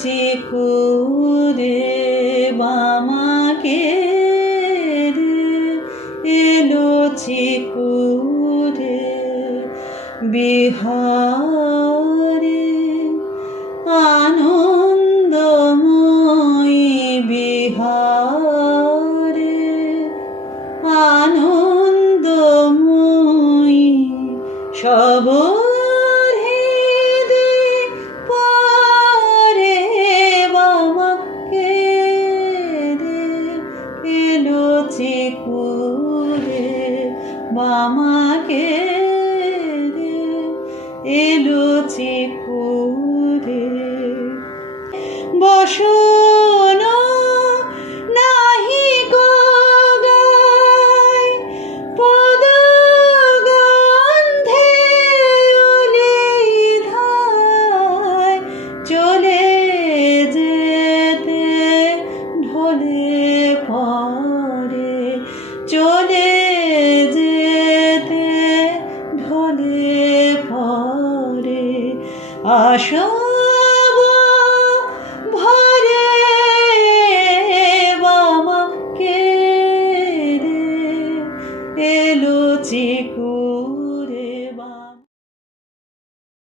চিকুরে মামাকে রে, এলো চিকুরে বিহারে, আনন্দময়ী বিহারে, আনন্দময়ী সবর হৃদে পারে বামাকে রে, এলো চিকুরে বামাকে রে, এলো চিকুরে। বসন নাহি গো গায়, পদগন্ধে উলিধায়, চলে যেতে ঢলে পরে, চলে যেতে ঢলে পরে, আসব ভরে বামাকে রে, এলো চিকু।